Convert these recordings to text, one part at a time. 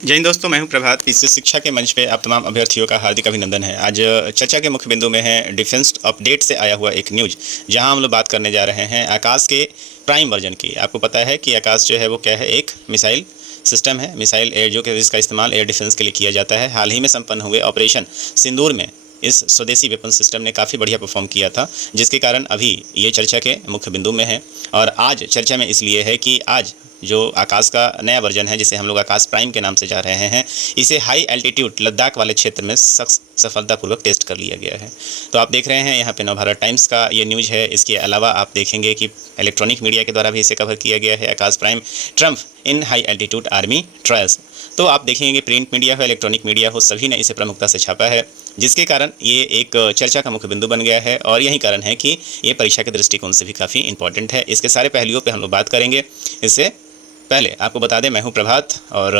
जय हिंद दोस्तों, मैं हूं प्रभात। इससे शिक्षा के मंच पे आप तमाम अभ्यर्थियों का हार्दिक अभिनंदन है। आज चर्चा के मुख्य बिंदु में है डिफेंस अपडेट से आया हुआ एक न्यूज़, जहां हम लोग बात करने जा रहे हैं आकाश के प्राइम वर्जन की। आपको पता है कि आकाश जो है वो क्या है, एक मिसाइल सिस्टम है, मिसाइल एयर जो कि इसका इस्तेमाल एयर डिफेंस के लिए किया जाता है। हाल ही में संपन्न हुए ऑपरेशन सिंदूर में इस स्वदेशी वेपन सिस्टम ने काफ़ी बढ़िया परफॉर्म किया था, जिसके कारण अभी ये चर्चा के मुख्य बिंदु में है। और आज चर्चा में इसलिए है कि आज जो आकाश का नया वर्जन है, जिसे हम लोग आकाश प्राइम के नाम से जा रहे हैं, इसे हाई एल्टीट्यूड लद्दाख वाले क्षेत्र में सफलतापूर्वक टेस्ट कर लिया गया है। तो आप देख रहे हैं यहाँ पे नवभारत टाइम्स का ये न्यूज़ है। इसके अलावा आप देखेंगे कि इलेक्ट्रॉनिक मीडिया के द्वारा भी इसे कवर किया गया है। Akash prime trump in high altitude army trials. तो आप देखेंगे प्रिंट मीडिया हो, इलेक्ट्रॉनिक मीडिया हो, सभी ने इसे प्रमुखता से छापा है, जिसके कारण ये एक चर्चा का मुख्य बिंदु बन गया है। और यही कारण है कि ये परीक्षा के दृष्टिकोण से भी काफ़ी इंपॉर्टेंट है। इसके सारे पहलुओं पर हम लोग बात करेंगे। इससे पहले आपको बता दें, मैं हूं प्रभात और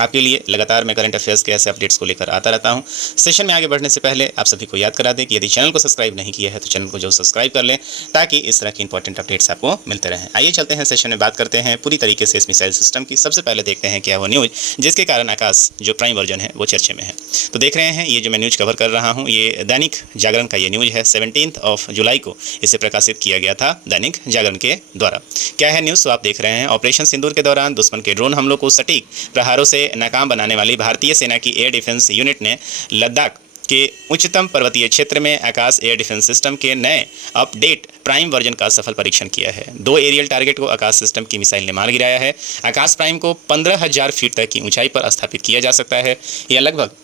आपके लिए लगातार मैं करंट अफेयर्स के ऐसे अपडेट्स को लेकर आता रहता हूं। सेशन में आगे बढ़ने से पहले आप सभी को याद करा दें कि यदि चैनल को सब्सक्राइब नहीं किया है तो चैनल को जो सब्सक्राइब कर लें, ताकि इस तरह की इंपॉर्टेंट अपडेट्स आपको मिलते रहें। आइए चलते हैं सेशन में, बात करते हैं पूरी तरीके से इस मिसाइल सिस्टम की। सबसे पहले देखते हैं क्या वो न्यूज़ जिसके कारण आकाश जो प्राइम वर्जन है वो चर्चे में है। तो देख रहे हैं, ये जो मैं न्यूज़ कवर कर रहा हूँ, ये दैनिक जागरण का ये न्यूज़ है। 17 जुलाई को इसे प्रकाशित किया गया था दैनिक जागरण के द्वारा। क्या है न्यूज़, तो आप देख रहे हैं। ऑपरेशन सिंदूर के दौरान दुश्मन के ड्रोन हमलों को सटीक प्रहारों से नाकाम बनाने वाली भारतीय सेना की एयर डिफेंस यूनिट ने लद्दाख के उच्चतम पर्वतीय क्षेत्र में आकाश एयर डिफेंस सिस्टम के नए अपडेट प्राइम वर्जन का सफल परीक्षण किया है। 2 एरियल टारगेट को आकाश सिस्टम की मिसाइल ने मार गिराया है। आकाश प्राइम को 15,000 फीट तक की ऊंचाई पर स्थापित किया जा सकता है। यह लगभग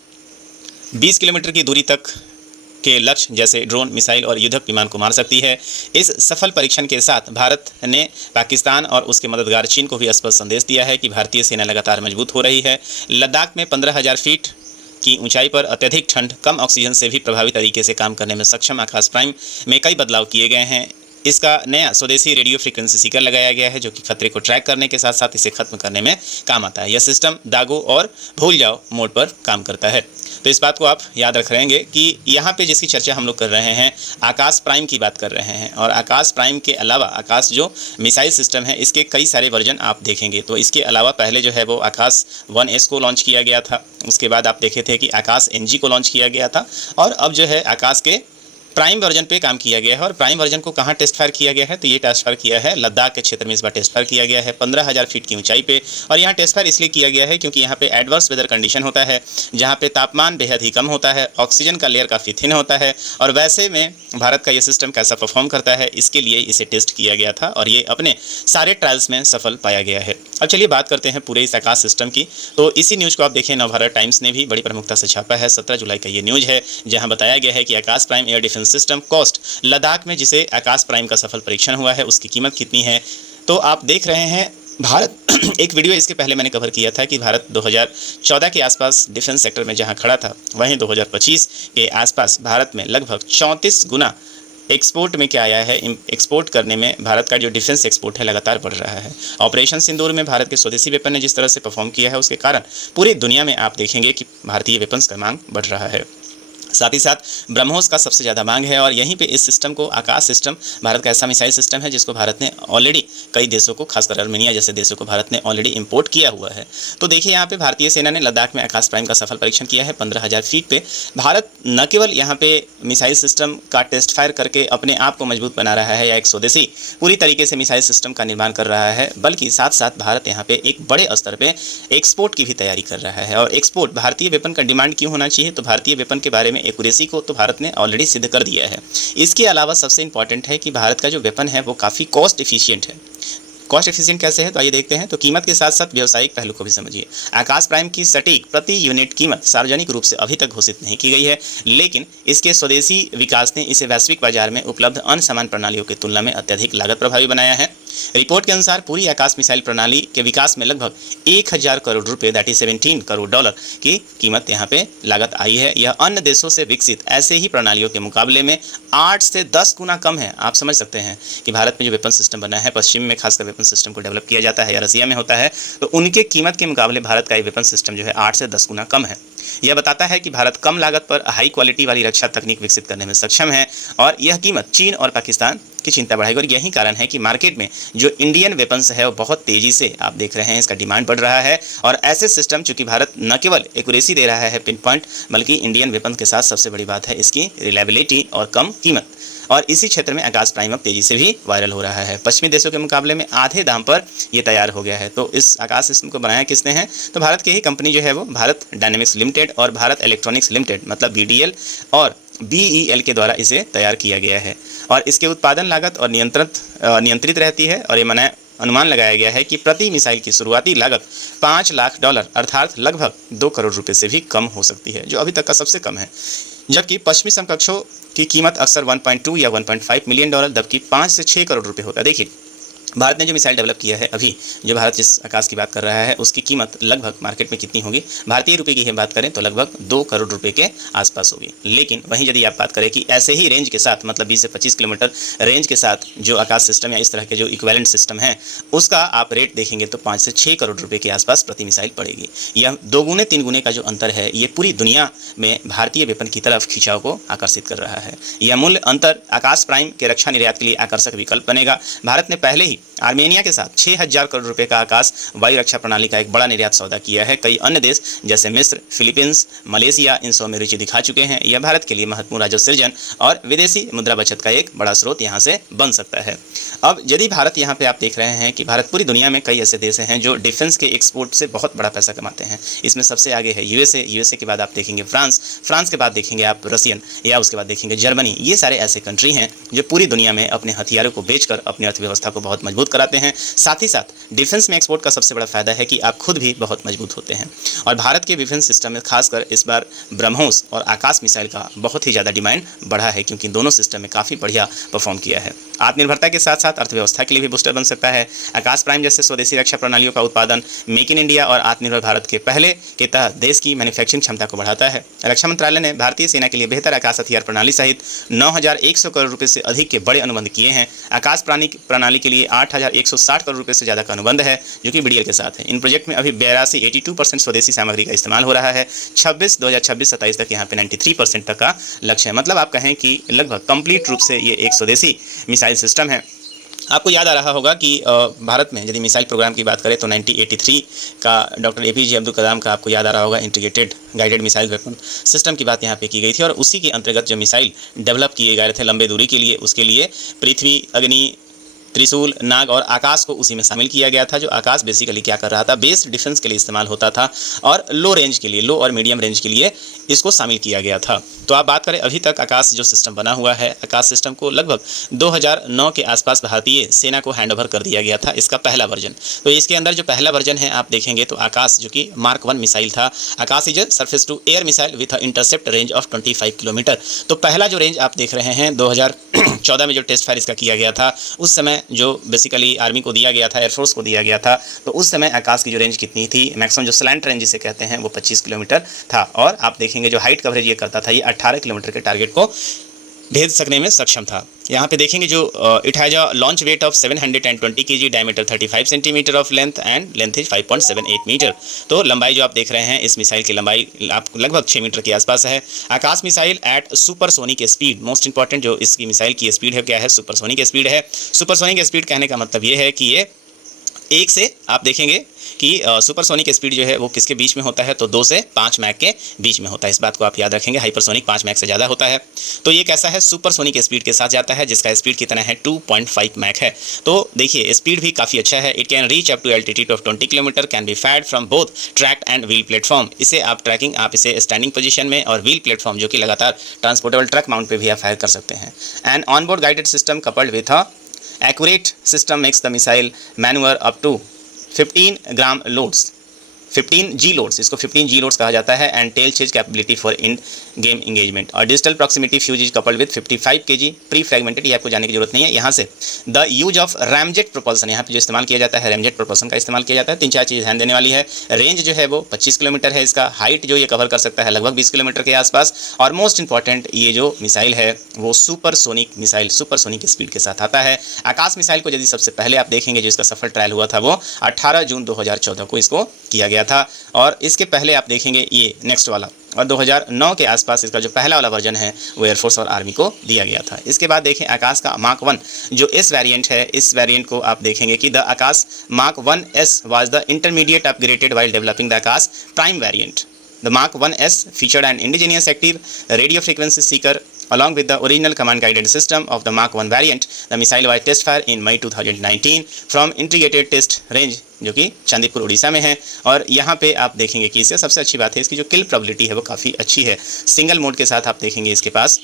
20 किलोमीटर की दूरी तक के लक्ष्य जैसे ड्रोन, मिसाइल और युद्धक विमान को मार सकती है। इस सफल परीक्षण के साथ भारत ने पाकिस्तान और उसके मददगार चीन को भी स्पष्ट संदेश दिया है कि भारतीय सेना लगातार मजबूत हो रही है। लद्दाख में 15,000 फीट की ऊंचाई पर अत्यधिक ठंड, कम ऑक्सीजन से भी प्रभावी तरीके से काम करने में सक्षम आकाश प्राइम में कई बदलाव किए गए हैं। इसका नया स्वदेशी रेडियो फ्रीक्वेंसी सीकर लगाया गया है, जो कि खतरे को ट्रैक करने के साथ साथ इसे खत्म करने में काम आता है। यह सिस्टम दागो और भूल जाओ मोड पर काम करता है। तो इस बात को आप याद रख रहेंगे कि यहाँ पे जिसकी चर्चा हम लोग कर रहे हैं, आकाश प्राइम की बात कर रहे हैं। और आकाश प्राइम के अलावा आकाश जो मिसाइल सिस्टम है, इसके कई सारे वर्जन आप देखेंगे। तो इसके अलावा पहले जो है वो आकाश 1S को लॉन्च किया गया था। उसके बाद आप देखे थे कि आकाश NG को लॉन्च किया गया था। और अब जो है आकाश के प्राइम वर्जन पे काम किया गया है। और प्राइम वर्जन को कहाँ टेस्ट फायर किया गया है, तो ये टेस्ट फायर किया है लद्दाख के क्षेत्र में। इस बार टेस्ट फायर किया गया है 15,000 फीट की ऊंचाई पे। और यहाँ टेस्ट फायर इसलिए किया गया है क्योंकि यहाँ पे एडवर्स वेदर कंडीशन होता है, जहाँ पे तापमान बेहद ही कम होता है, ऑक्सीजन का लेयर काफ़ी थिन होता है। और वैसे में भारत का ये सिस्टम कैसा परफॉर्म करता है, इसके लिए इसे टेस्ट किया गया था और ये अपने सारे ट्रायल्स में सफल पाया गया है। अब चलिए बात करते हैं पूरे इस आकाश सिस्टम की। तो इसी न्यूज़ को आप देखें, नवभारत टाइम्स ने भी बड़ी प्रमुखता से छापा है। 17 जुलाई का ये न्यूज़ है, जहाँ बताया गया है कि Akash prime air defence system cost Ladakh में जिसे आकाश प्राइम का सफल परीक्षण हुआ है, उसकी कीमत कितनी है। तो आप देख रहे हैं भारत एक वीडियो इसके पहले मैंने कवर किया था कि भारत 2014 के आसपास डिफेंस सेक्टर में जहां खड़ा था, वहीं 2025 के आसपास भारत में लगभग 34 गुना एक्सपोर्ट में क्या आया है, एक्सपोर्ट करने में भारत का जो डिफेंस एक्सपोर्ट है लगातार बढ़ रहा है। ऑपरेशन सिंदूर में भारत के स्वदेशी वेपन ने जिस तरह से परफॉर्म किया है, उसके कारण पूरी दुनिया में आप देखेंगे कि भारतीय वेपन्स का मांग बढ़ रहा है। साथ ही साथ ब्रह्मोस का सबसे ज़्यादा मांग है। और यहीं पे इस सिस्टम को, आकाश सिस्टम भारत का ऐसा मिसाइल सिस्टम है जिसको भारत ने ऑलरेडी कई देशों को, खासकर आर्मेनिया जैसे देशों को भारत ने ऑलरेडी इंपोर्ट किया हुआ है। तो देखिए यहाँ पे भारतीय सेना ने लद्दाख में आकाश प्राइम का सफल परीक्षण किया है 15,000 फीट पे। भारत न केवल यहाँ पे मिसाइल सिस्टम का टेस्ट फायर करके अपने आप को मजबूत बना रहा है या एक स्वदेशी पूरी तरीके से मिसाइल सिस्टम का निर्माण कर रहा है, बल्कि साथ साथ भारत यहाँ पे एक बड़े स्तर पर एक्सपोर्ट की भी तैयारी कर रहा है। और एक्सपोर्ट, भारतीय वेपन का डिमांड क्यों होना चाहिए, तो भारतीय वेपन के बारे में एक्यूरेसी को तो भारत ने ऑलरेडी सिद्ध कर दिया है। इसके अलावा सबसे इंपॉर्टेंट है कि भारत का जो वेपन है वो काफ़ी कॉस्ट एफिशिएंट है। कॉस्ट एफिशिएंट कैसे है, तो आइए देखते हैं। तो कीमत के साथ साथ व्यावसायिक पहलू को भी समझिए। आकाश प्राइम की सटीक प्रति यूनिट कीमत सार्वजनिक रूप से अभी तक घोषित नहीं की गई है, लेकिन इसके स्वदेशी विकास ने इसे वैश्विक बाजार में उपलब्ध अन्य समान प्रणालियों की तुलना में अत्यधिक लागत प्रभावी बनाया है। रिपोर्ट के अनुसार पूरी आकाश मिसाइल प्रणाली के विकास में लगभग 1,000 करोड़ रुपए, दैट इज 17 करोड़ डॉलर की कीमत यहाँ पे लागत आई है। यह अन्य देशों से विकसित ऐसे ही प्रणालियों के मुकाबले में 8 से 10 गुना कम है। आप समझ सकते हैं कि भारत में जो वेपन सिस्टम बना है, पश्चिम में खासकर वेपन सिस्टम को डेवलप किया जाता है या रसिया में होता है, तो उनके कीमत के मुकाबले भारत का ये वेपन सिस्टम जो है 8 से 10 गुना कम है। यह बताता है कि भारत कम लागत पर हाई क्वालिटी वाली रक्षा तकनीक विकसित करने में सक्षम है। और यह कीमत चीन और पाकिस्तान की चिंता बढ़ाएगी। और यही कारण है कि मार्केट में जो इंडियन वेपन्स है वो बहुत तेज़ी से आप देख रहे हैं इसका डिमांड बढ़ रहा है। और ऐसे सिस्टम चूँकि भारत न केवल एक्यूरेसी दे रहा है पिन पॉइंट, बल्कि इंडियन वेपन के साथ सबसे बड़ी बात है इसकी रिलायबिलिटी और कम कीमत। और इसी क्षेत्र में आकाश प्राइम अब तेज़ी से भी वायरल हो रहा है। पश्चिमी देशों के मुकाबले में आधे दाम पर ये तैयार हो गया है। तो इस आकाश सिस्टम को बनाया किसने है? तो भारत की ही कंपनी जो है वो भारत डायनेमिक्स लिमिटेड और भारत इलेक्ट्रॉनिक्स लिमिटेड मतलब BDL और BEL के द्वारा इसे तैयार किया गया है। और इसके उत्पादन लागत और नियंत्रित रहती है। और ये अनुमान लगाया गया है कि प्रति मिसाइल की शुरुआती लागत $5 लाख अर्थात लगभग 2 करोड़ रुपए से भी कम हो सकती है, जो अभी तक का सबसे कम है। जबकि पश्चिमी समकक्षों की कीमत अक्सर 1.2 या 1.5 मिलियन डॉलर, जबकि 5 से 6 करोड़ रुपए होता है। देखिए भारत ने जो मिसाइल डेवलप किया है, अभी जो भारत जिस आकाश की बात कर रहा है उसकी कीमत लगभग मार्केट में कितनी होगी, भारतीय रुपए की हम बात करें तो लगभग 2 करोड़ रुपए के आसपास होगी। लेकिन वहीं यदि आप बात करें कि ऐसे ही रेंज के साथ मतलब 20 से 25 किलोमीटर रेंज के साथ जो आकाश सिस्टम या इस तरह के जो इक्विवेलेंट सिस्टम है उसका आप रेट देखेंगे तो 5 से 6 करोड़ रुपए के आसपास प्रति मिसाइल पड़ेगी। यह 2 गुने 3 गुने का जो अंतर है ये पूरी दुनिया में भारतीय वेपन की तरफ खिंचाव को आकर्षित कर रहा है। यह मूल्य अंतर आकाश प्राइम के रक्षा निर्यात के लिए आकर्षक विकल्प बनेगा। भारत ने पहले ही आर्मेनिया के साथ 6000 करोड़ रुपए का आकाश वायु रक्षा प्रणाली का एक बड़ा निर्यात सौदा किया है। कई अन्य देश जैसे मिस्र, फिलीपींस, मलेशिया इन सब में रुचि दिखा चुके हैं। यह भारत के लिए महत्वपूर्ण राजस्व सृजन और विदेशी मुद्रा बचत का एक बड़ा स्रोत यहाँ से बन सकता है। अब यदि भारत यहाँ पे आप देख रहे हैं कि भारत पूरी दुनिया में कई ऐसे देश हैं जो डिफेंस के एक्सपोर्ट से बहुत बड़ा पैसा कमाते हैं। इसमें सबसे आगे है यूएसए के बाद आप देखेंगे फ्रांस के बाद देखेंगे आप रशियन, या उसके बाद देखेंगे जर्मनी। ये सारे ऐसे कंट्री हैं जो पूरी दुनिया में अपने हथियारों को बेचकर अपनी अर्थव्यवस्था को बहुत मजबूत कराते हैं। साथ ही साथ डिफेंस में एक्सपोर्ट का सबसे बड़ा फायदा है कि आप खुद भी बहुत मजबूत होते हैं। और भारत के डिफेंस सिस्टम में खासकर इस बार ब्रह्मोस और आकाश मिसाइल का बहुत ही ज़्यादा डिमांड बढ़ा है, क्योंकि दोनों सिस्टम में काफ़ी बढ़िया परफॉर्म किया है। आत्मनिर्भरता के साथ साथ अर्थव्यवस्था के लिए भी बूस्टर बन सकता है। आकाश प्राइम जैसे स्वदेशी रक्षा प्रणालियों का उत्पादन मेक इन इंडिया और आत्मनिर्भर भारत के पहले के तहत देश की मैन्युफैक्चरिंग क्षमता को बढ़ाता है। रक्षा मंत्रालय ने भारतीय सेना के लिए बेहतर आकाश हथियार प्रणाली सहित 9100 करोड़ रुपये से अधिक के बड़े अनुबंध किए हैं। आकाश प्रणाली के लिए 8160 करोड़ रुपये से ज़्यादा का अनुबंध है, जो कि BDL के साथ है। इन प्रोजेक्ट में अभी 82% स्वदेशी सामग्री का इस्तेमाल हो रहा है। 2026-27 तक यहाँ पे 93% तक का लक्ष्य है। मतलब आप कहें कि लगभग कंप्लीट रूप से ये एक स्वदेशी मिसाइल सिस्टम है। आपको याद आ रहा होगा कि भारत में यदि मिसाइल प्रोग्राम की बात करें तो 1983 का डॉक्टर APJ अब्दुल कलाम का आपको याद आ रहा होगा integrated guided missile weapon system की बात यहाँ पे की गई थी। और उसी के अंतर्गत जो मिसाइल डेवलप किए गए थे लंबे दूरी के लिए, उसके लिए पृथ्वी, अग्नि, त्रिशूल, नाग और आकाश को उसी में शामिल किया गया था। जो आकाश बेसिकली क्या कर रहा था, बेस डिफेंस के लिए इस्तेमाल होता था और लो रेंज के लिए, लो और मीडियम रेंज के लिए इसको शामिल किया गया था। तो आप बात करें अभी तक आकाश जो सिस्टम बना हुआ है, आकाश सिस्टम को लगभग 2009 के आसपास भारतीय सेना को हैंड ओवर कर दिया गया था, इसका पहला वर्जन। तो इसके अंदर जो पहला वर्जन है आप देखेंगे तो आकाश जो कि Mark 1 मिसाइल था। Akash is surface to air missile with intercept range of 25 kilometre. तो पहला जो रेंज आप देख रहे हैं 2014 में जो टेस्ट फायर इसका किया गया था, उस समय जो बेसिकली आर्मी को दिया गया था, एयरफोर्स को दिया गया था, तो उस समय आकाश की जो रेंज कितनी थी, मैक्सिमम जो स्लैंट रेंज जिसे कहते हैं वो 25 किलोमीटर था। और आप देखेंगे जो हाइट कवरेज ये करता था, ये 18 किलोमीटर के टारगेट को भेज सकने में सक्षम था। यहाँ पे देखेंगे जो it has a launch weight of 720 kg, diameter 35 centimetre of length and length is 5.78 metre. तो लंबाई जो आप देख रहे हैं इस मिसाइल की लंबाई आपको लगभग 6 मीटर के आसपास है। Akash missile at supersonic speed, most important जो इसकी मिसाइल की स्पीड है क्या है, सुपरसोनिक स्पीड है। सुपरसोनिक स्पीड कहने का मतलब ये है कि ये 1 से आप देखेंगे कि सुपरसोनिक स्पीड जो है वो किसके बीच में होता है, तो 2 से 5 मैक के बीच में होता है। इस बात को आप याद रखेंगे। हाइपरसोनिक 5 मैक से ज़्यादा होता है। तो ये कैसा है, सुपरसोनिक स्पीड के साथ जाता है, जिसका स्पीड कितना है 2.5 मैक है। तो देखिए स्पीड भी काफ़ी अच्छा है। It can reach up to altitude of 20 kilometre, can be fired from both tracked and wheel platform. इसे आप ट्रैकिंग, आप इसे स्टैंडिंग पोजीशन में और व्हील प्लेटफॉर्म जो कि लगातार ट्रांसपोर्टेबल ट्रक माउंट पर भी आप फायर कर सकते हैं। And onboard guided system coupled with a accurate system makes the missile manoeuvre up to 15 gram loads, 15 G loads, इसको 15 G लोड्स कहा जाता है। And tail chase capability for in game engagement और digital proximity fuse is coupled with 55 kg pre fragmented. ये आपको जाने की जरूरत नहीं है। यहाँ से the use of ramjet propulsion, यहाँ पे जो इस्तेमाल किया जाता है रैमजेट प्रोपल्सन का इस्तेमाल किया जाता है। 3-4 चीज़ ध्यान देने वाली है। रेंज जो है वो 25 किलोमीटर है। इसका हाइट जो ये कवर कर सकता है लगभग 20 किलोमीटर के आसपास। और मोस्ट इंपॉर्टेंट ये जो मिसाइल है वो सुपरसोनिक मिसाइल, सुपरसोनिक स्पीड के साथ आता है। आकाश मिसाइल को यदि सबसे पहले आप देखेंगे जो इसका सफल ट्रायल हुआ था वो 18 जून 2014 को इसको किया गया था। और इसके पहले आप देखेंगे ये नेक्स्ट वाला, और 2009 के आसपास इसका जो पहला वाला वर्जन है वो एयरफोर्स और आर्मी को दिया गया था। इसके बाद देखें आकाश का मार्क 1 जो इस वेरिएंट है, इस वेरिएंट को आप देखेंगे कि the Akash mark 1S was the intermediate upgraded while developing the Akash prime variant. The Mark 1S featured an indigenous active radio frequency seeker along with the original command guided system of the Mark 1 variant. The missile was test fire in May 2019 from integrated test range जो कि चांदीपुर उड़ीसा में है। और यहाँ पे आप देखेंगे कि इससे सबसे अच्छी बात है इसकी जो किल प्रोबेबिलिटी है वो काफ़ी अच्छी है। सिंगल मोड के साथ आप देखेंगे इसके पास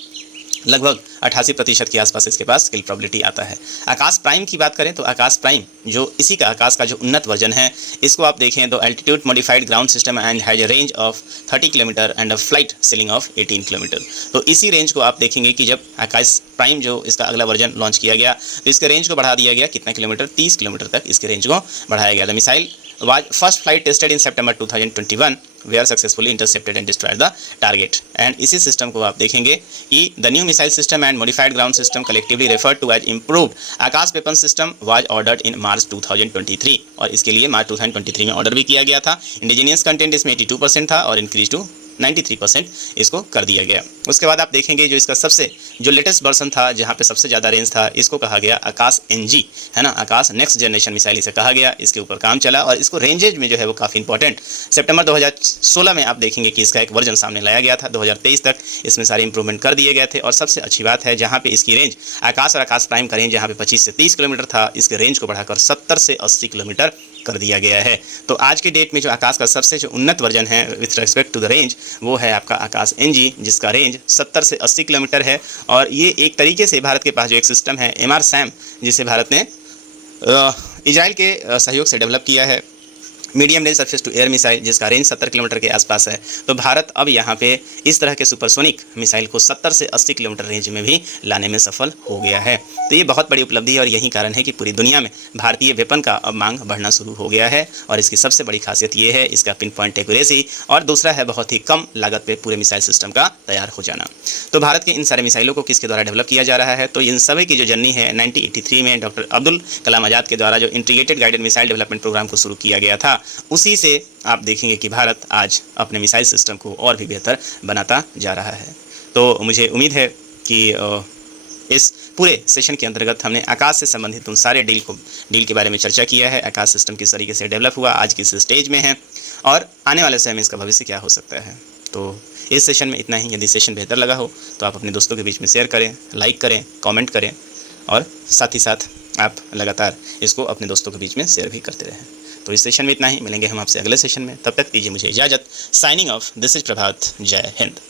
लगभग 88% के आसपास इसके पास किल प्रोबेबिलिटी आता है। आकाश प्राइम की बात करें तो आकाश प्राइम जो इसी का आकाश का जो उन्नत वर्जन है, इसको आप देखें तो altitude modified ground system and has a range of 30 kilometre and a flight ceiling of 18 kilometre. तो इसी रेंज को आप देखेंगे कि जब आकाश प्राइम जो इसका अगला वर्जन लॉन्च किया गया तो इसके रेंज को बढ़ा दिया गया कितना किलोमीटर, 30 किलोमीटर तक इसके रेंज को बढ़ाया गया। The missile was first flight tested in September 2021 where successfully intercepted and destroyed the target। and इसी सिस्टम को आप देखेंगे कि the new missile system and modified ground system collectively referred to as improved Akash weapon system was ordered in March 2023 और इसके लिए मार्च 2023 में order भी किया गया था। इंडिजीनियस कंटेंट इसमें 82% था और इंक्रीज टू 93% इसको कर दिया गया। उसके बाद आप देखेंगे जो इसका सबसे जो लेटेस्ट वर्जन था जहाँ पे सबसे ज़्यादा रेंज था, इसको कहा गया आकाश NG, है ना, आकाश नेक्स्ट जनरेशन मिसाइल इसे कहा गया। इसके ऊपर काम चला और इसको रेंजेज में जो है वो काफ़ी इंपॉर्टेंट सितंबर 2016 में आप देखेंगे कि इसका एक वर्जन सामने लाया गया था। 2023 तक इसमें सारे इंप्रूवमेंट कर दिए गए थे। और सबसे अच्छी बात है जहाँ पे इसकी रेंज आकाश और आकाश प्राइम का रेंज जहाँ पे 25 से 30 किलोमीटर था, इसके रेंज को बढ़ाकर 70 से 80 किलोमीटर कर दिया गया है। तो आज के डेट में जो आकाश का सबसे जो उन्नत वर्जन है with respect to the range वो है आपका आकाश NG, जिसका रेंज 70 से 80 किलोमीटर है। और ये एक तरीके से भारत के पास जो एक सिस्टम है MRSAM, जिसे भारत ने इजराइल के सहयोग से डेवलप किया है, medium range surface to air missile, जिसका रेंज 70 किलोमीटर के आसपास है। तो भारत अब यहाँ पे इस तरह के सुपरसोनिक मिसाइल को 70 से 80 किलोमीटर रेंज में भी लाने में सफल हो गया है। तो ये बहुत बड़ी उपलब्धि है और यही कारण है कि पूरी दुनिया में भारतीय वेपन का अब मांग बढ़ना शुरू हो गया है। और इसकी सबसे बड़ी खासियत ये है इसका पिन पॉइंट एक्यूरेसी, और दूसरा है बहुत ही कम लागत पे पूरे मिसाइल सिस्टम का तैयार हो जाना। तो भारत के इन सारे मिसाइलों को किसके द्वारा डेवलप किया जा रहा है, तो इन सभी की जो जर्नी है 1983 में डॉक्टर अब्दुल कलाम आज़ाद के द्वारा जो integrated guided missile development programme को शुरू किया गया था, उसी से आप देखेंगे कि भारत आज अपने मिसाइल सिस्टम को और भी बेहतर बनाता जा रहा है। तो मुझे उम्मीद है कि इस पूरे सेशन के अंतर्गत हमने आकाश से संबंधित उन सारे डील के बारे में चर्चा किया है। आकाश सिस्टम किस तरीके से डेवलप हुआ, आज किस स्टेज में है और आने वाले समय में इसका भविष्य क्या हो सकता है। तो इस सेशन में इतना ही। यदि सेशन बेहतर लगा हो तो आप अपने दोस्तों के बीच में शेयर करें, लाइक करें, कमेंट करें और साथ ही साथ आप लगातार इसको अपने दोस्तों के बीच में शेयर भी करते रहें। तो इस सेशन में इतना ही। मिलेंगे हम आपसे अगले सेशन में, तब तक दीजिए मुझे इजाज़त। साइनिंग ऑफ, दिस इज प्रभात। जय हिंद।